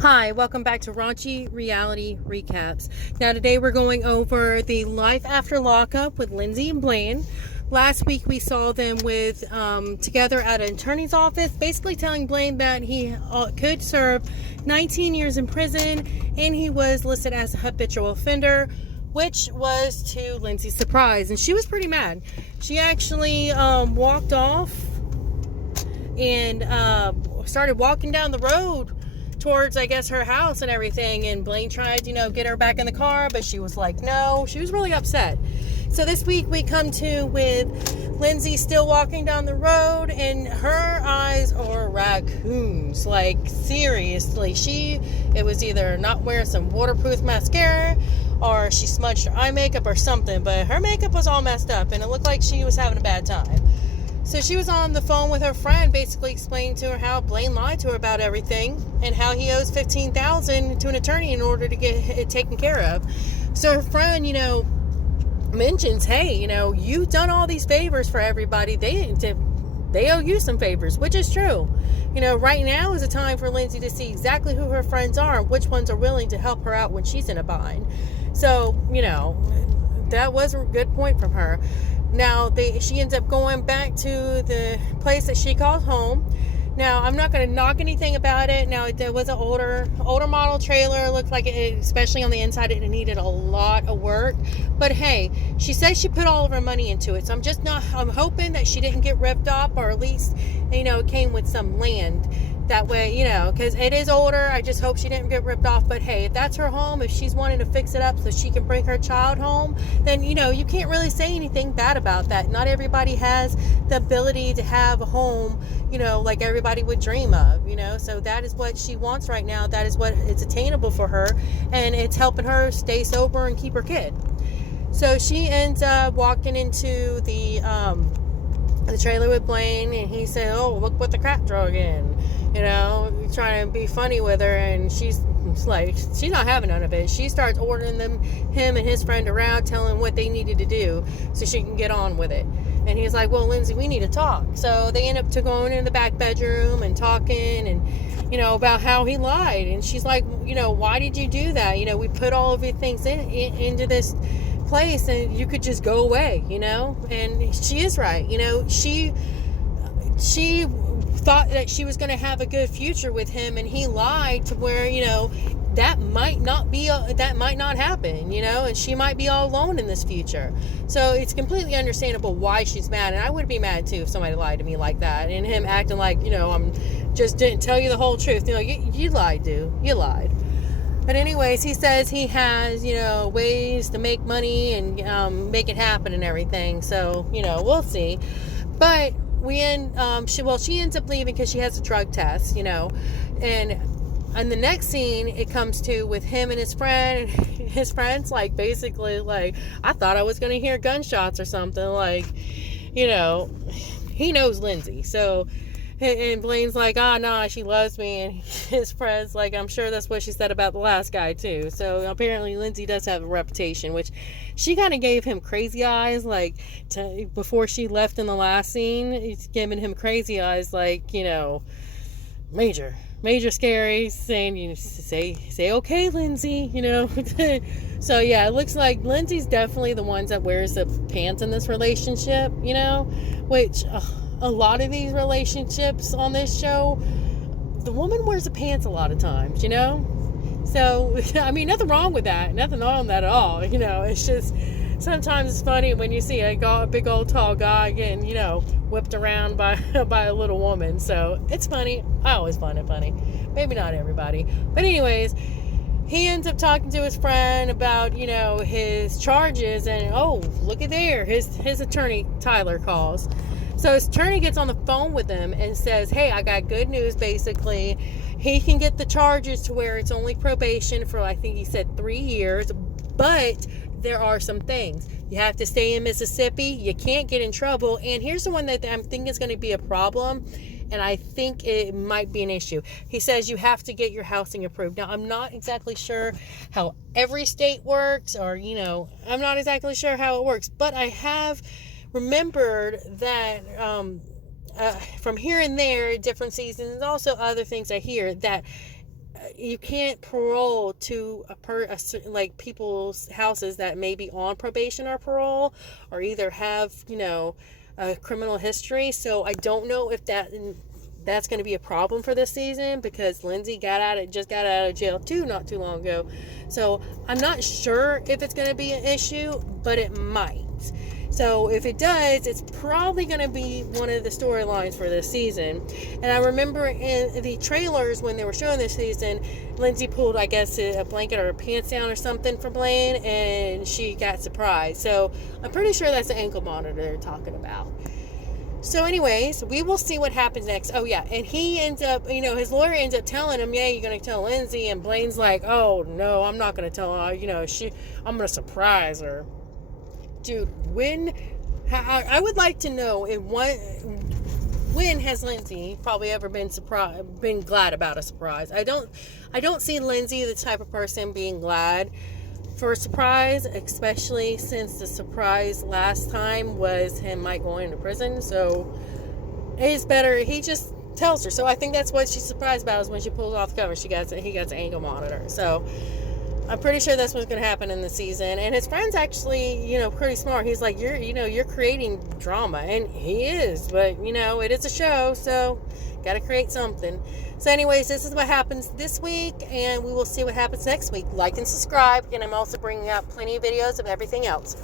Hi, welcome back to Raunchy Reality Recaps. Now today we're going over the life after lockup with Lindsay and Blaine. Last week we saw them with together at an attorney's office, basically telling Blaine that he could serve 19 years in prison and he was listed as a habitual offender, which was to Lindsay's surprise, and she was pretty mad. She actually walked off and started walking down the road towards, I guess, her house and everything, and Blaine tried, get her back in the car, but she was like, no. She was really upset. So this week we come to with Lindsay still walking down the road, and her eyes are raccoons. Like, seriously, it was either not wearing some waterproof mascara, or she smudged her eye makeup or something, but her makeup was all messed up, and it looked like she was having a bad time. So she was on the phone with her friend, basically explaining to her how Blaine lied to her about everything and how he owes $15,000 to an attorney in order to get it taken care of. So her friend, mentions, hey, you've done all these favors for everybody. They owe you some favors, which is true. Right now is a time for Lindsay to see exactly who her friends are and which ones are willing to help her out when she's in a bind. So, that was a good point from her. Now, she ends up going back to the place that she called home. Now, I'm not going to knock anything about it. Now, there was an older model trailer. It looked like it, especially on the inside, it needed a lot of work. But hey, she says she put all of her money into it. So I'm hoping that she didn't get ripped off, or at least, it came with some land. That way, because it is older. I just hope she didn't get ripped off. But hey, if that's her home, if she's wanting to fix it up so she can bring her child home, then, you can't really say anything bad about that. Not everybody has the ability to have a home, like everybody would dream of, So that is what she wants right now. That is what it's attainable for her. And it's helping her stay sober and keep her kid. So she ends up walking into the trailer with Blaine, and he said, oh, look what the crack drug in. Trying to be funny with her, and she's not having none of it. She starts ordering him and his friend around, telling them what they needed to do so she can get on with it. And he's like, well, Lindsay, we need to talk. So they end up going in the back bedroom and talking, and about how he lied. And she's like, why did you do that? We put all of your things into this place, and you could just go away, And she is right. She thought that she was going to have a good future with him, and he lied to where that might not happen, and she might be all alone in this future. So it's completely understandable why she's mad, and I would be mad too if somebody lied to me like that, and him acting like I'm just didn't tell you the whole truth. You lied, dude. You lied. But anyways, he says he has ways to make money and make it happen and everything. So we'll see. But she ends up leaving because she has a drug test, and the next scene it comes to with him and his friend, and his friend's basically I thought I was going to hear gunshots or something, he knows Lindsay. So, and Blaine's like, nah, she loves me, and his friend's like, I'm sure that's what she said about the last guy too. So apparently Lindsay does have a reputation, which she kind of gave him crazy eyes, before she left in the last scene. He's giving him crazy eyes, major scary, saying, say okay, Lindsay, So yeah, it looks like Lindsay's definitely the ones that wears the pants in this relationship, which a lot of these relationships on this show, the woman wears the pants a lot of times, So, I mean, nothing wrong with that. Nothing wrong with that at all. It's just, sometimes it's funny when you see a big old tall guy getting, whipped around by a little woman. So, it's funny. I always find it funny. Maybe not everybody. But anyways, he ends up talking to his friend about, his charges. And, oh, look at there. His attorney, Tyler, calls. So his attorney gets on the phone with him and says, hey, I got good news, basically. He can get the charges to where it's only probation for, I think he said 3 years, but there are some things. You have to stay in Mississippi. You can't get in trouble. And here's the one that I'm thinking is going to be a problem, and I think it might be an issue. He says you have to get your housing approved. Now, I'm not exactly sure how every state works, or, I'm not exactly sure how it works, but I have remembered that from here and there, different seasons, and also other things I hear, that you can't parole to like people's houses that may be on probation or parole, or either have, a criminal history. So I don't know if that's going to be a problem for this season, because Lindsay just got out of jail too not too long ago. So I'm not sure if it's going to be an issue, but it might. So if it does, it's probably going to be one of the storylines for this season. And I remember in the trailers when they were showing this season, Lindsay pulled, I guess, a blanket or her pants down or something for Blaine, and she got surprised. So I'm pretty sure that's the ankle monitor they're talking about. So anyways, we will see what happens next. Oh yeah, and he ends up, his lawyer ends up telling him, yeah, you're going to tell Lindsay, and Blaine's like, oh no, I'm not going to tell her, I'm going to surprise her. Dude, I would like to know when has Lindsay probably ever been glad about a surprise? I don't see Lindsay the type of person being glad for a surprise, especially since the surprise last time was him going to prison. So it's better he just tells her. So I think that's what she's surprised about, is when she pulls off the cover, he gets an ankle monitor. So I'm pretty sure that's what's going to happen in the season. And his friend's actually, pretty smart. He's like, you're creating drama. And he is. But, it is a show. So, got to create something. So, anyways, this is what happens this week. And we will see what happens next week. Like and subscribe. And I'm also bringing out plenty of videos of everything else.